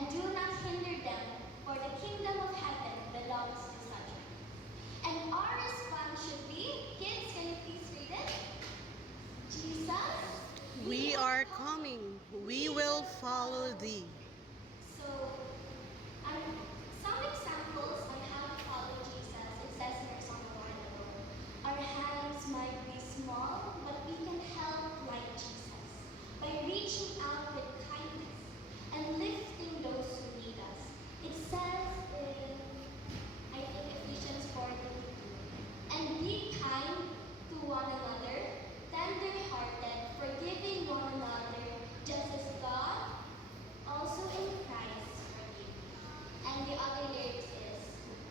and do not hinder them, for the kingdom of heaven belongs to such. And our response should be, kids, can you please read it? Jesus, We are coming. We will follow thee. So, some examples on how to follow Jesus. It says in our song a while ago, our hands might be small, but we can help like Jesus by reaching out with kindness and lifting those who need us. It says in, I think, Ephesians 4:22, and be kind to one another, tender-hearted, forgiving one another, just as God also in Christ forgave. And the other lyrics is,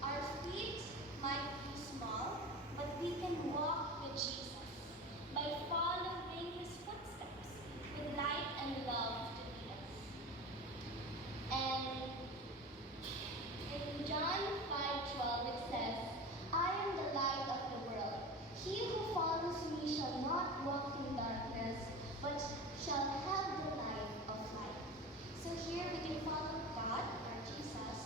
our feet might be small, but we can walk with Jesus by following his footsteps with light and love to lead us. And in John 5:12 it says, I am the light of the world. He who follows me shall not walk in darkness, but shall have the light of life. So here we can follow God, or Jesus,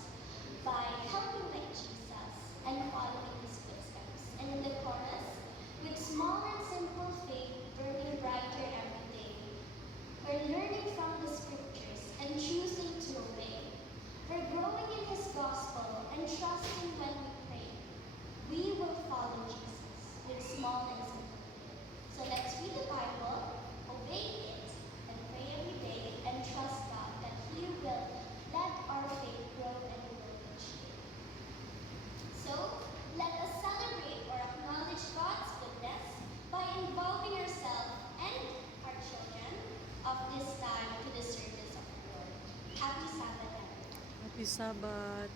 by helping like Jesus and following his footsteps. And in the chorus, with small and simple faith burning brighter every day, we're learning from the scriptures and choosing to obey. We're growing in his gospel and trusting when we pray. We will follow Jesus with small and simple faith. So let's read the Bible, obey it, and pray every day, and trust God that he will let our faith grow and grow each day. So let us celebrate or acknowledge God's goodness by involving ourselves and our children of this time to the service of the Lord. Happy Sabbath, everyone. Happy Sabbath.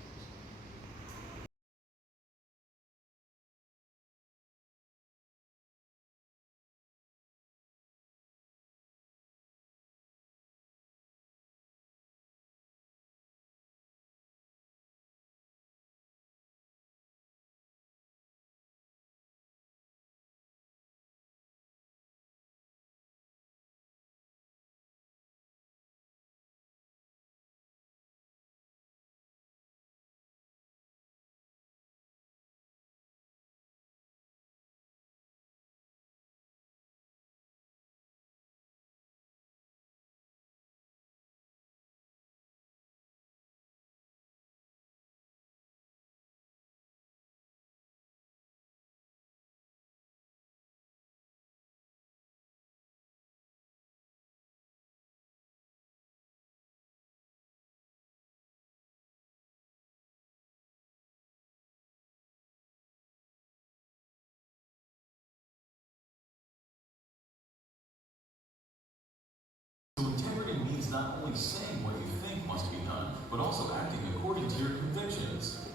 So integrity means not only saying what you think must be done, but also acting according to your convictions.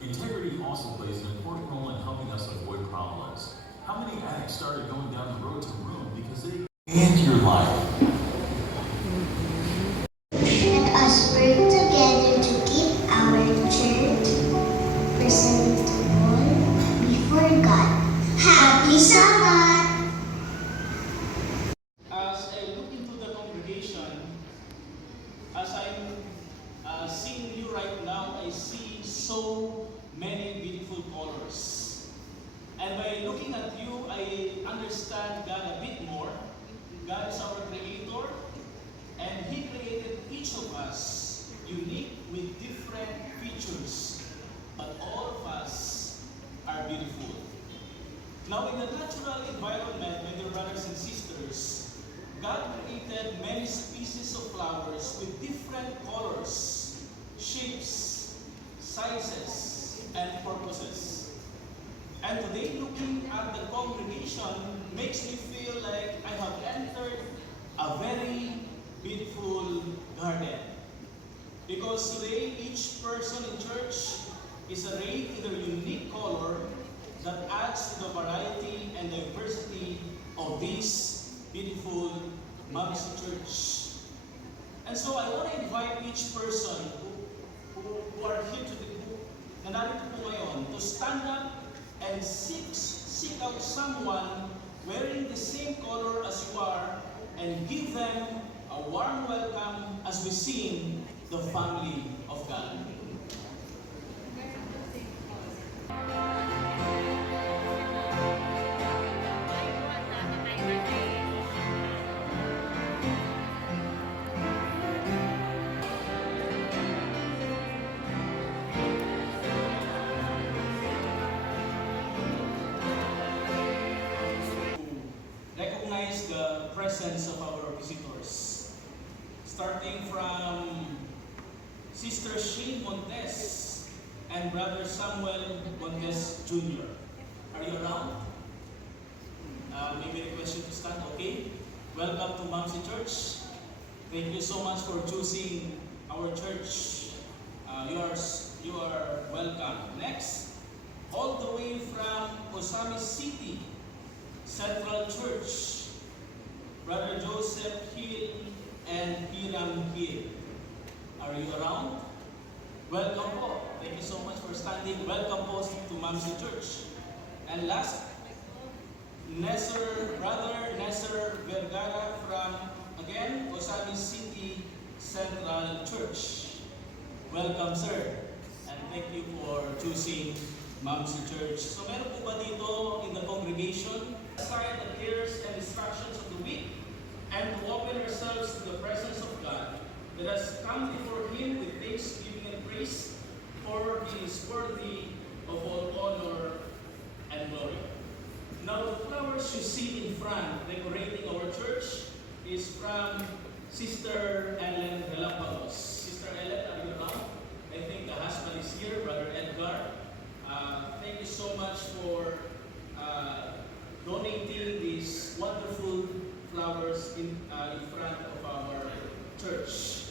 Integrity also plays an important role in helping us avoid problems. How many addicts started going down the road to ruin because they end your life? Let us work together to keep our church presentable before God. Happy Sabbath! As I look into the congregation, as I'm seeing you right now, I see so many beautiful colors. And by looking at you, I understand God a bit more. God is our creator, and he created each of us unique with different features. But all of us are beautiful. Now, in the natural environment, my dear brothers and sisters, God created many species of flowers with different colors, shapes, sizes, and purposes. And today, looking at the congregation makes me feel like I have entered a very beautiful garden. Because today, each person in church is arrayed in their unique color that adds to the variety and diversity of this beautiful Mamsi Church. And so I want to invite each person who are here today, na narito po ngayon, to stand up and seek out someone wearing the same color as you are and give them a warm welcome as we sing the family of God. Recognize the presence of our visitors. Starting from Sister Shane Montes and Brother Samuel Montes Jr. Are you around? Maybe request you to stand, okay? Welcome to Mamsi Church. Thank you so much for choosing our church. You are welcome. Next, all the way from Osami City Central Church, Brother Joseph Hill and Hiram Hill. Are you around? Welcome po. Thank you so much for standing. Welcome po to Mamsi Church. And last, Brother Nesser Vergara from, again, Osami City Central Church. Welcome, sir. And thank you for choosing Mamsi Church. So meron po ba dito in the congregation aside the cares and distractions of the week and to open ourselves to the presence of God? Let us come before Him with thanksgiving and praise, for He is worthy of all honor and glory. Now the flowers you see in front decorating our church is from Sister Ellen Galapagos. Sister Ellen, are you around? I think the husband is here, Brother Edgar. Thank you so much for donating these wonderful flowers in front of our church.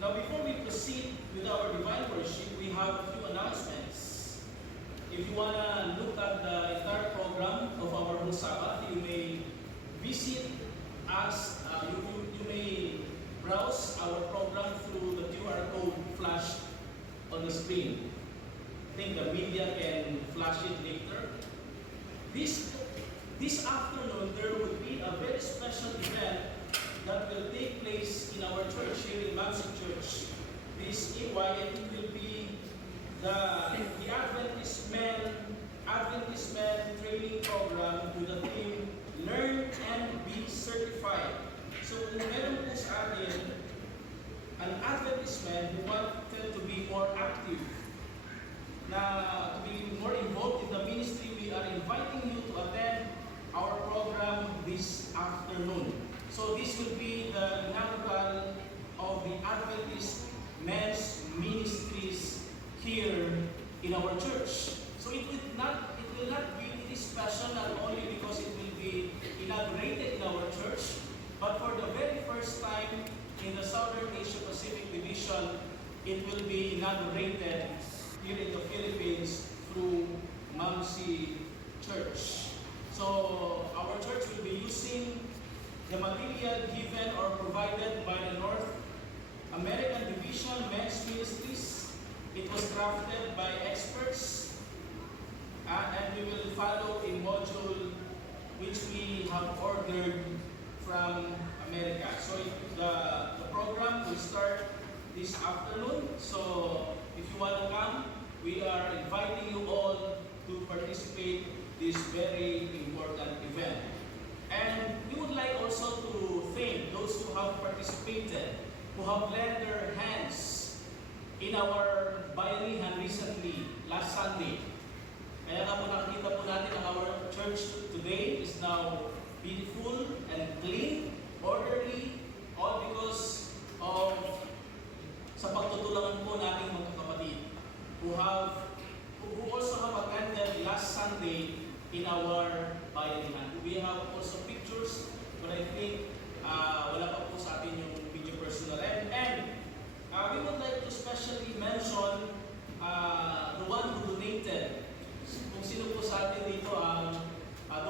Now, before we proceed with our divine worship, we have a few announcements. If you want to look at the entire program of our whole Sabbath, you may visit us, you may browse our program through the QR code flashed on the screen. I think the media can flash it later. This afternoon, there will be a very special event that will take place in our church here in Mamsi Church. This EYM will be the Adventist Men training program with the theme Learn and Be Certified. So kung meron po sa atin an Adventist man who wanted to be more active, to be more involved in the ministry, we are inviting you to attend our program this afternoon. So this will be the inaugural of the Adventist Men's Ministries here in our church. So it will not be really special, not only because it will be inaugurated in our church, but for the very first time in the Southern Asia Pacific Division, it will be inaugurated here in the Philippines through Mamsi Church. So our church will be using the material given or provided by the North American Division Men's Ministries. It was crafted by experts, and we will follow a module which we have ordered from America. So the program will start this afternoon. So if you want to come, we are inviting you all to participate in this very important event. And we would like also to thank those who have participated, who have lent their hands in our bayanihan recently, last Sunday. Kaya nga po nakikita po natin ang our church today is now beautiful and clean, orderly, all because of sa pagtutulungan po nating mga kapatid who also have attended last Sunday in our bayanihan. We have also pictures, but I think wala pa po sa atin yung video personal. And we would like to especially mention the one who donated. Kung sino po sa atin dito ang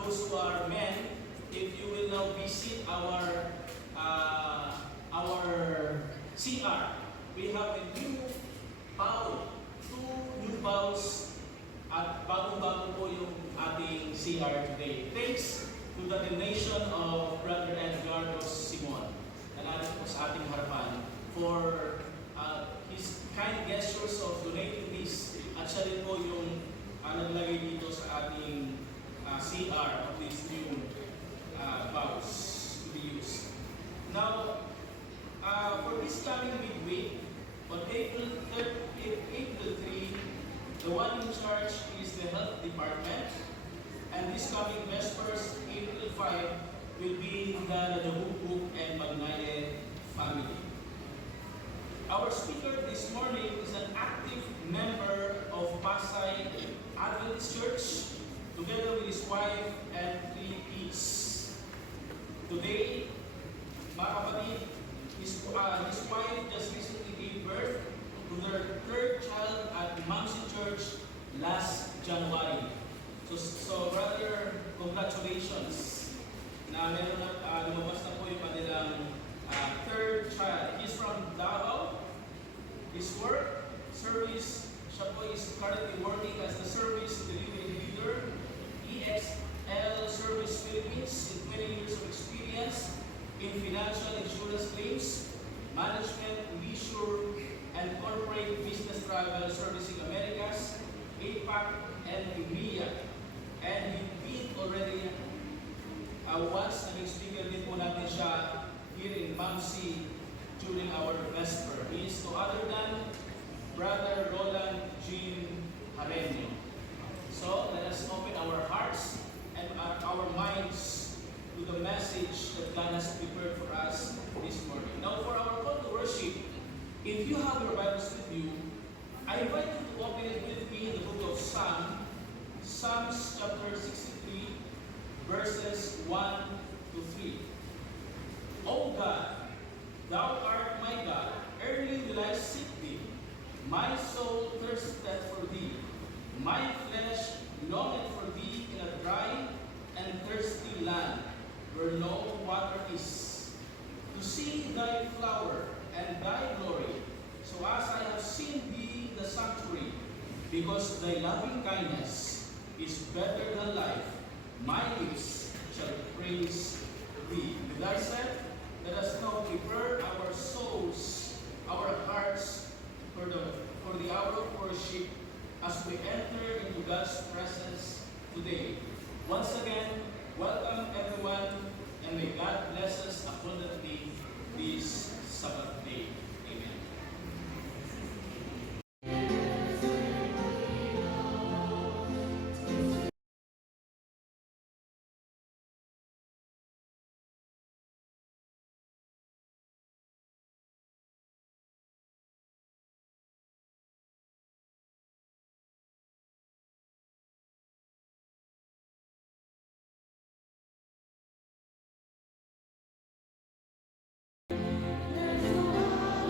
those who are men, if you will now visit our CR, we have a new bowl, 2 new bowls, at bagong-bago po yung ating CR today. Thanks to the donation of Brother Edgar Dos Simon, na natin po sa ating harapan, for coming Vespers, April 5, will be the Nabukbuk and Magnaye family. Our speaker this morning is an active member of Pasay Adventist Church, together with his wife and 3 kids. Today, mga kapatid, his wife just recently gave birth to their third child at Mamsi Church last January. So brother, congratulations na meron na lumabas na po yung kanilang third child. He's from Davao. His work, service, siya po is currently working as the service delivery leader, EXL Service Philippines, with 20 years of experience in financial insurance claims, management, leisure, and corporate business travel servicing Americas, APAC, and EMEA. And he did already once naging speaker din po natin siya here in Mamsi during our Vesper. He is no other than Brother Roland Jean Hareño. So let us open our hearts and our minds to the message that God has prepared for us this morning. Now for our call to worship, if you have your Bibles with you, I invite you to open it with me in the book of Psalms chapter 63, verses 1 to 3. O God, Thou art my God, early will I seek Thee. My soul thirsteth for Thee. My flesh longeth for Thee in a dry and thirsty land, where no water is, to see Thy flower and Thy glory, so as I have seen Thee in the sanctuary, because Thy loving kindness is better than life. My lips shall praise Thee. With that said, let us now prepare our souls, our hearts for the hour of worship as we enter into God's presence today. Once again, welcome everyone, and may God bless us abundantly this Sabbath day. Amen. There's no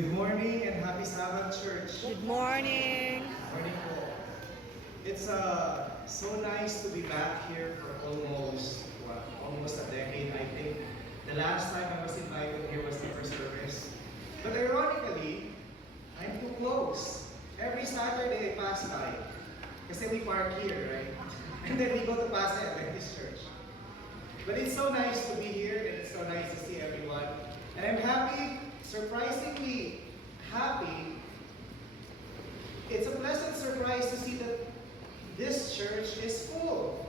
Good morning and happy Sabbath, church. Good morning. Morning po. It's so nice to be back here for almost a decade. I think the last time I was invited here was the first service. But ironically, I'm too close. Every Saturday I pass by. Kasi we park here, right? And then we go to Pasay Adventist Church. But it's so nice to be here and it's so nice to see everyone. And I'm happy, surprisingly happy. It's a pleasant surprise to see that this church is full.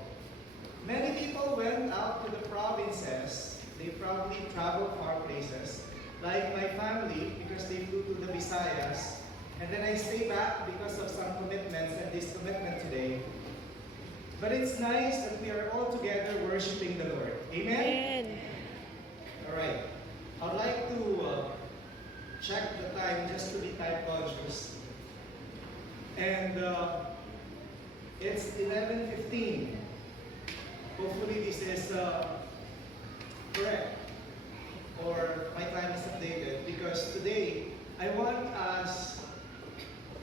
Many people went out to the provinces. They probably traveled far places, like my family, because they flew to the Visayas. And then I stay back because of some commitments and this commitment today. But it's nice that we are all together worshiping the Lord. Amen? Amen. All right. I'd like to check the time just to be time conscious. And it's 11:15. Hopefully this is correct. Or my time is updated. Because today, I want us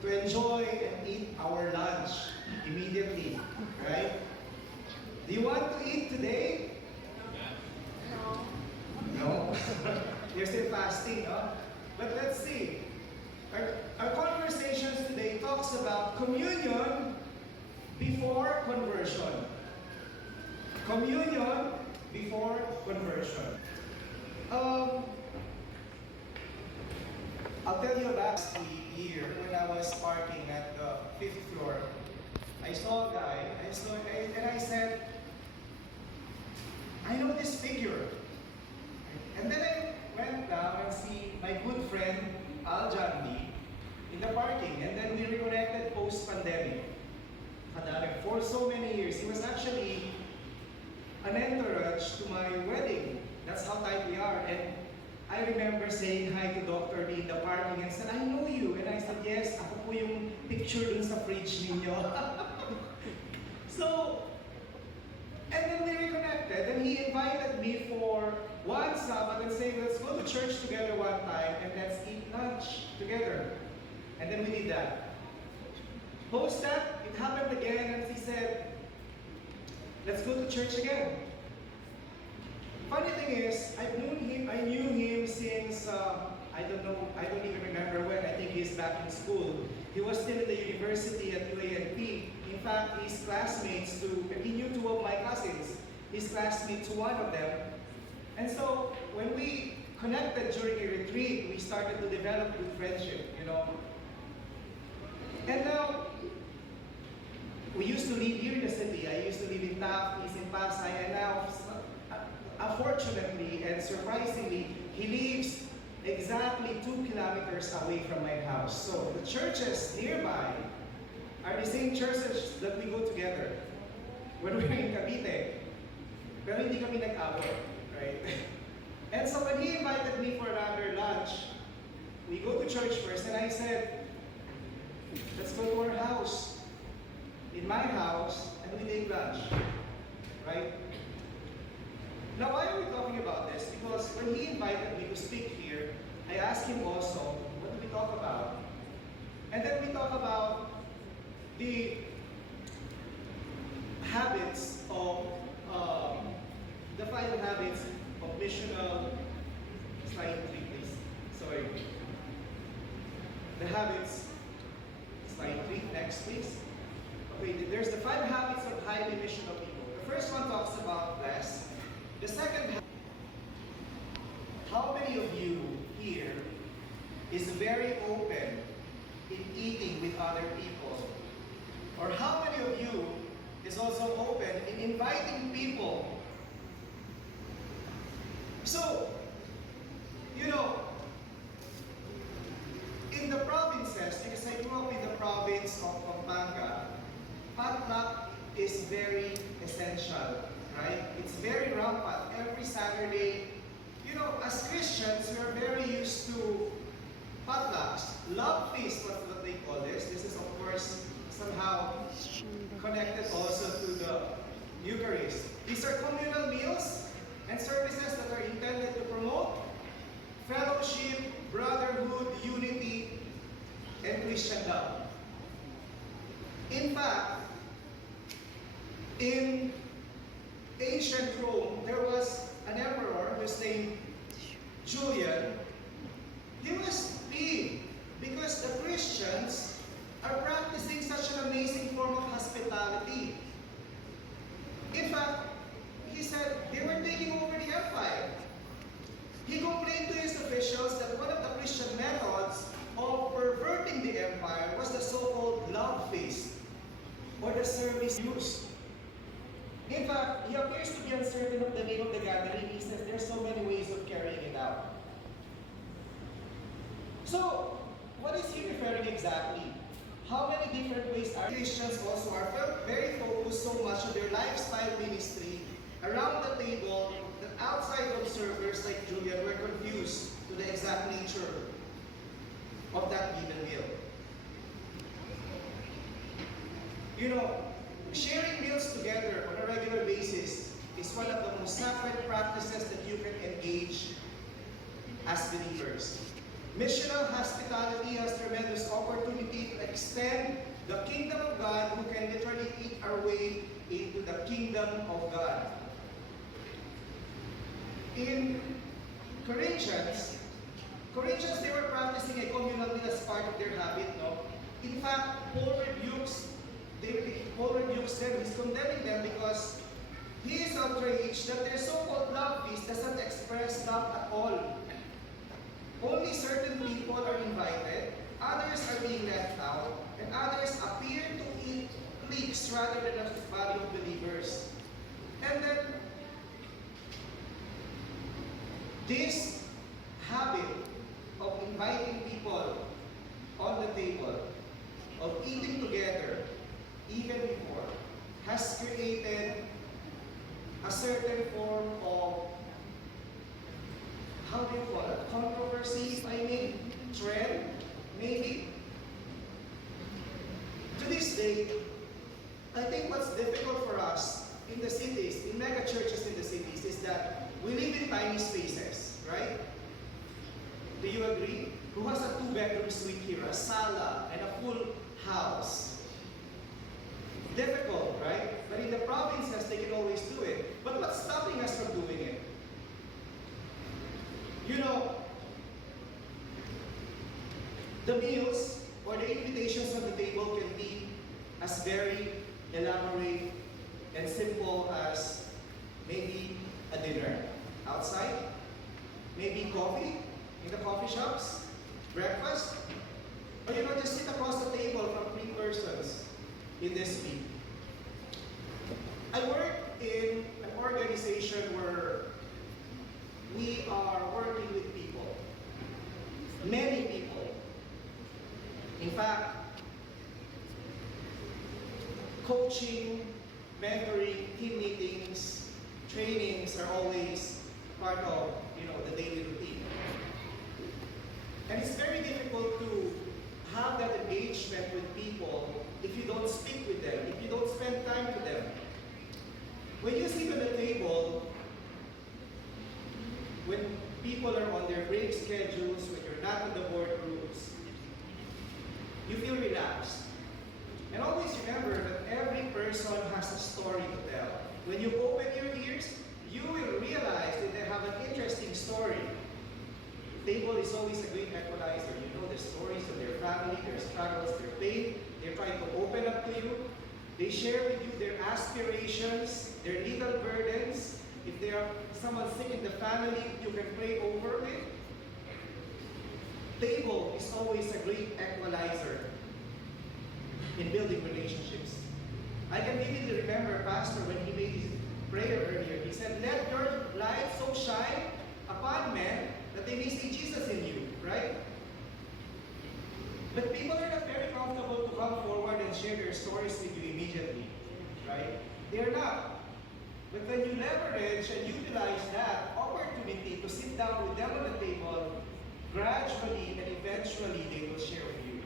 to enjoy and eat our lunch immediately. Right? Do you want to eat today? No? You're still fasting, no? But let's see. Our conversations today talks about communion before conversion. Communion before conversion. I'll tell you last year when I was parking at the 5th floor, I saw a guy, and I said, I know this figure. And then I went down and see my good friend Al Jandi in the parking, and then we reconnected post-pandemic. For so many years, he was actually an entourage to my wedding. That's how tight we are. And I remember saying hi to Dr. Lee in the parking and said, I know you. And I said, yes, ako po yung picture dun sa fridge ninyo. So, and then we reconnected, and he invited me for one Sabbath and said, let's go to church together one time and let's eat lunch together. And then we did that. Post that, it happened again, and he said, let's go to church again. Funny thing is, I knew him since, I don't even remember when. I think he's back in school. He was still in the university at UANP. In fact, his classmates he knew two of my cousins. His classmate to one of them. And so, when we connected during a retreat, we started to develop good friendship, you know. And now, we used to live here in the city. I used to live in Taft, he's in Pasay, and now, unfortunately and surprisingly, he lives exactly 2 kilometers away from my house. So the churches nearby are the same churches that we go together when we're in Cavite. Pero hindi kami nag-away, right? And so when he invited me for another lunch, we go to church first, and I said, let's go to our house. In my house, and we take lunch. Right? Now, why are we talking about this? Because when he invited me to speak here, I asked him also, what do we talk about? And then we talk about the habits of, the 5 habits of missional, slide 3 please, sorry. The habits, slide 3, next please. Okay, there's the 5 habits of highly missional people. The first one talks about blessed. The second, how many of you here is very open in eating with other people? Or how many of you is also open in inviting people? So, you know, in the provinces, because I grew up in the province of Pampanga, potluck is very essential, right? It's very rampant. Every Saturday, you know, as Christians, we are very used to potlucks. Love feast, what they call this. This is, of course, somehow connected also to the Eucharist. These are communal meals and services that are intended to promote fellowship, brotherhood, unity, and Christian love. In fact, in ancient Rome, there was an emperor who was named Julian. He was peeved because the Christians are practicing such an amazing form of hospitality. In fact, he said they were taking over the empire. He complained to his officials that one of the Christian methods of perverting the empire was the so-called love feast, or the service used. In fact, he appears to be uncertain of the name of the gathering. He says there are so many ways of carrying it out. So, what is he referring exactly? How many different ways are Christians also are very focused so much on their lifestyle ministry around the table that outside observers like Julian were confused to the exact nature of that given meal. You know, sharing meals together on a regular basis is one of the most sacred practices that you can engage as believers. Missional hospitality has tremendous opportunity to extend the kingdom of God, who can literally eat our way into the kingdom of God. In Corinthians, they were practicing a communal meal as part of their habit, no? In fact, Paul rebukes them. He's condemning them because he is outraged that their so-called love feast doesn't express love at all. Only certain people are invited, others are being left out, and others appear to eat cliques rather than a body of believers. And then, this habit of inviting people on the table, of eating together, even before, has created a certain form of, how do you call it, controversy, if I may, trend, maybe. To this day, I think what's difficult for us in the cities, in mega churches in the cities, is that we live in tiny spaces, right? Do you agree? Who has a 2-bedroom suite here, a sala, and a full house? Difficult, right? But in the provinces, they can always do it. But what's stopping us from doing it? You know, the meals or the invitations on the table can be as very elaborate and simple as maybe a dinner outside, maybe coffee in the coffee shops, breakfast, or just sit across the table from 3 persons in this week. I work in an organization where we are working with people, many people. In fact, coaching, mentoring, team meetings, trainings are always part of the daily routine. And it's very difficult to have that engagement with people if you don't speak with them, if you don't spend time with them. When you sit at the table, when people are on their break schedules, when you're not in the boardrooms, you feel relaxed. And always remember that every person has a story to tell. When you open your ears, you will realize that they have an interesting story. The table is always a great equalizer. You know the stories of their family, their struggles, their pain. They're trying to open up to you. They share with you their aspirations, their legal burdens. If there are someone sick in the family, you can pray over with. Table is always a great equalizer in building relationships. I can vividly remember Pastor when he made his prayer earlier. He said, "Let your light so shine upon men that they may see Jesus in you," right? But people are not very comfortable to come forward and share their stories with you immediately, right? They're not. But when you leverage and utilize that opportunity to sit down with them on the table, gradually and eventually they will share with you,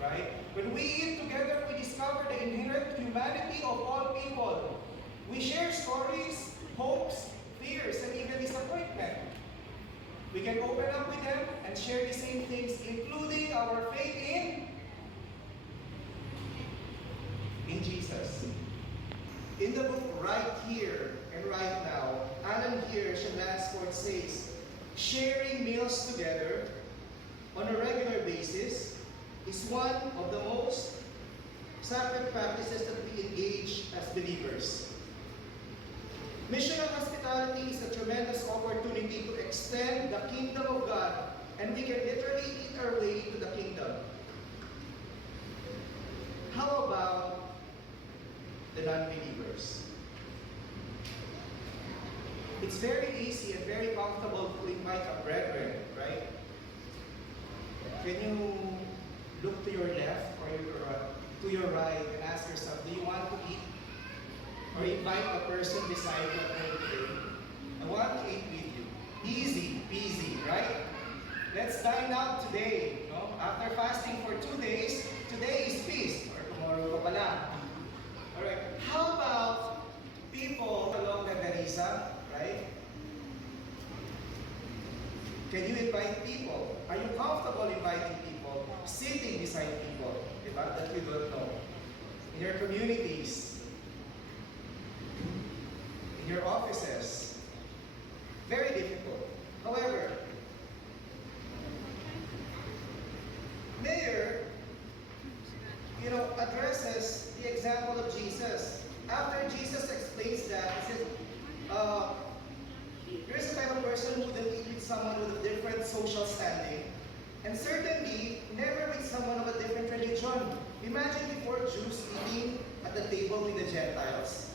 right? When we eat together, we discover the inherent humanity of all people. We share stories, hopes, fears, and even disappointment. We can open up and share the same things, including our faith in Jesus. In the book Right Here and Right Now, Alan Hirsch and Lance Ford says, sharing meals together on a regular basis is one of the most sacred practices that we engage as believers. Missional hospitality is a tremendous opportunity to extend the kingdom of God, and we can literally eat our way to the kingdom. How about the non-believers? It's very easy and very comfortable to invite a brethren, right? Can you look to your left or to your right and ask yourself, do you want to eat? Or invite a person beside you at home today? I want to eat with you. Easy peasy, right? Let's dine out today. No? After fasting for 2 days, today is feast. Or tomorrow pa pala. Alright, how about people along the Garissa, right? Can you invite people? Are you comfortable inviting people? Sitting beside people, diba, that you don't know. In your communities, in your offices. Very difficult. However, Mayor, addresses the example of Jesus. After Jesus explains that, he says, here's the type of person who wouldn't eat with someone with a different social standing, and certainly never with someone of a different religion. Imagine before Jews eating at the table with the Gentiles.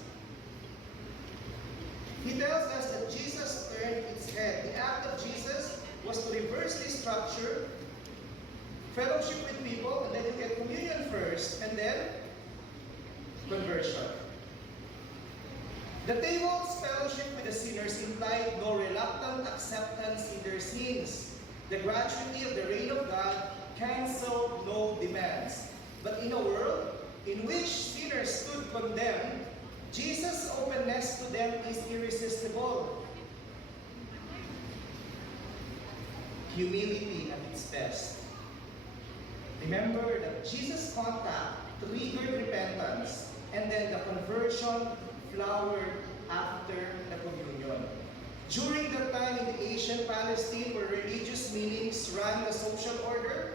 He tells us that Jesus turned its head. The act of Jesus was to reversely structure fellowship with people, and then you get communion first, and then conversion. The table's fellowship with the sinners implied no reluctant acceptance in their sins. The gratuity of the reign of God canceled no demands. But in a world in which sinners stood condemned, Jesus' openness to them is irresistible. Humility at its best. Remember that Jesus' contact triggered repentance, and then the conversion flowered after the communion. During the time in the ancient Palestine where religious meanings ran the social order,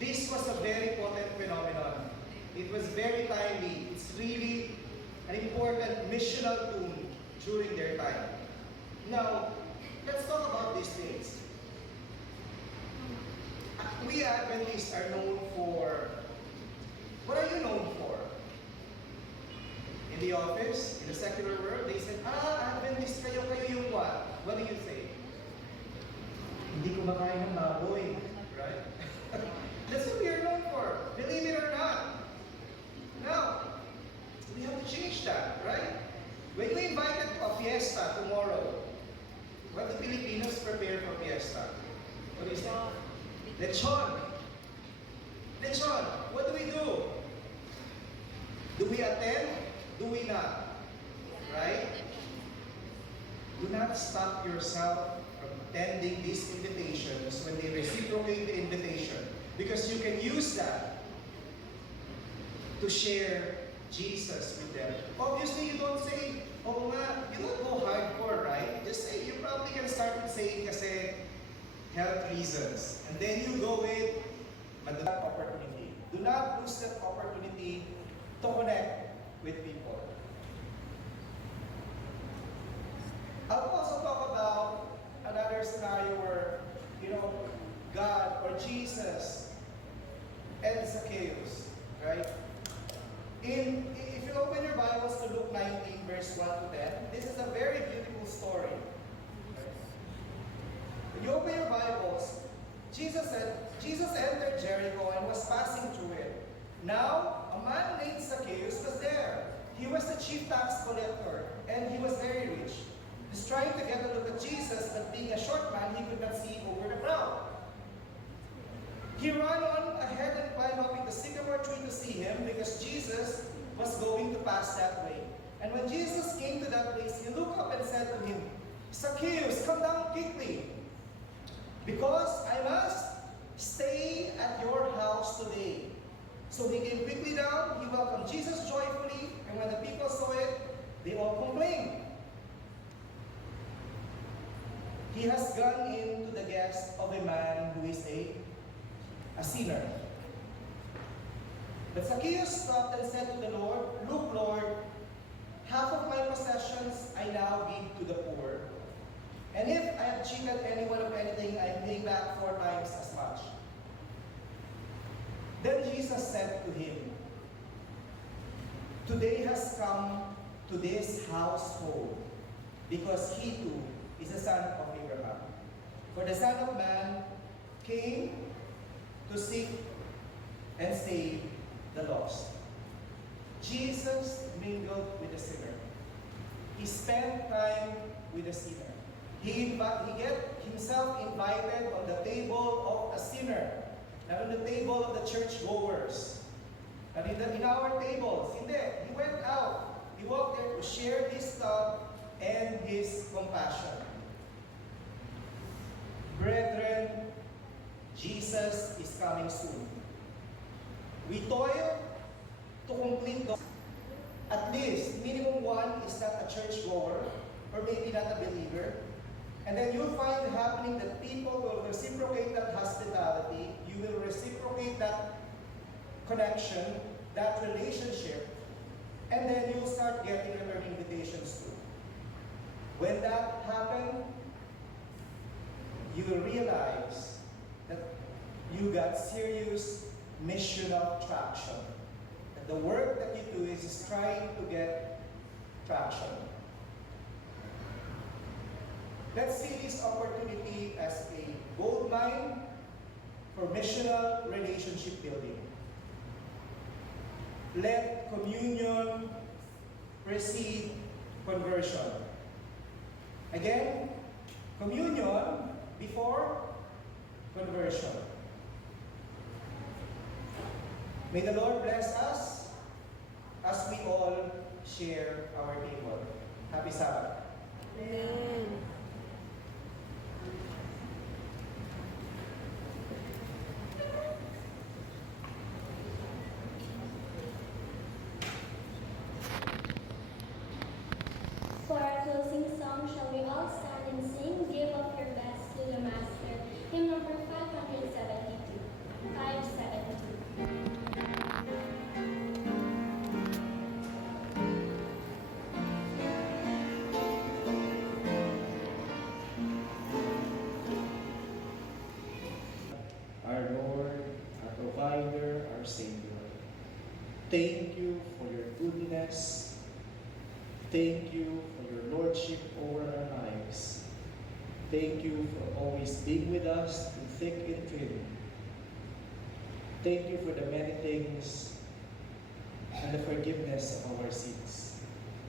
this was a very potent phenomenon. It was very timely. It's really an important missional tool during their time. Now, let's talk about these things. We Adventists are known for, what are you known for? In the office, in the secular world, they said, Adventist kayo yung what? What do you say? Hindi kumakain ng baboy, right? That's what we are known for, believe it or not. Now, we have to change that, right? When you invited to a fiesta tomorrow, what do Filipinos prepare for fiesta? What is that? Lechon. Lechon. What do we do? Do we attend? Do we not? Right? Do not stop yourself from attending these invitations when they reciprocate the invitation, because you can use that to share Jesus with them. Obviously, you don't say, you don't go hardcore, right? Just say, you probably can start with saying kasi health reasons. And then you go with that opportunity. Do not lose that opportunity to connect with people. I'll also talk about another scenario where, God or Jesus and Zacchaeus, right? If you open your Bibles to Luke 19, verse 1 to 10, this is a very beautiful story. When you open your Bibles, Jesus entered Jericho and was passing through it. Now, a man named Zacchaeus was there. He was the chief tax collector, and he was very rich. He was trying to get a look at Jesus, but being a short man, he could not see over the crowd. He ran on ahead and climbed up in the sycamore tree to see him, because Jesus was going to pass that way. And when Jesus came to that place, he looked up and said to him, Zacchaeus, come down quickly. because I must stay at your house today. So he came quickly down, he welcomed Jesus joyfully, and when the people saw it, they all complained. He has gone in to the guest of a man who is a sinner. But Zacchaeus stopped and said to the Lord, "Look, Lord, half of my possessions I now give to the poor. And if I have cheated anyone of anything, I pay back 4 times as much." Then Jesus said to him, "Today has come to this household, because he too is a son of Abraham. For the Son of Man came to seek and save the lost." Jesus mingled with the sinner. He spent time with the sinner. He get himself invited on the table of a sinner, not on the table of the churchgoers. And in our tables, he went out. He walked there to share his love and his compassion. Brethren, Jesus is coming soon. We toil to complete those. At least, minimum one is not a churchgoer, or maybe not a believer. And then you'll find happening that people will reciprocate that hospitality. You will reciprocate that connection, that relationship. And then you'll start getting return invitations too. When that happens, you will realize that you got serious missional traction. That the work that you do is trying to get traction. Let's see this opportunity as a gold mine for missional relationship building. Let communion precede conversion. Again, communion before conversion. May the Lord bless us as we all share our table. Happy Sabbath. Amen. For our closing song, shall we all stand and sing, "Give up your best to the Master"? Hymn number 572. 572. Our Lord, our provider, our Savior. Thank you for your goodness. Thank you for your lordship over our lives. Thank you for always being with us through thick and thin. Thank you for the many things and the forgiveness of our sins.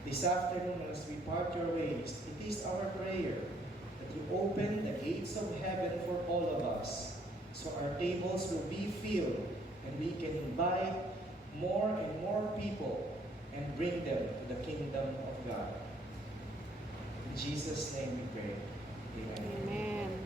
This afternoon, as we part your ways, it is our prayer that you open the gates of heaven for all of us, so our tables will be filled and we can invite more and more people and bring them to the kingdom of God. In Jesus' name we pray. Amen. Amen.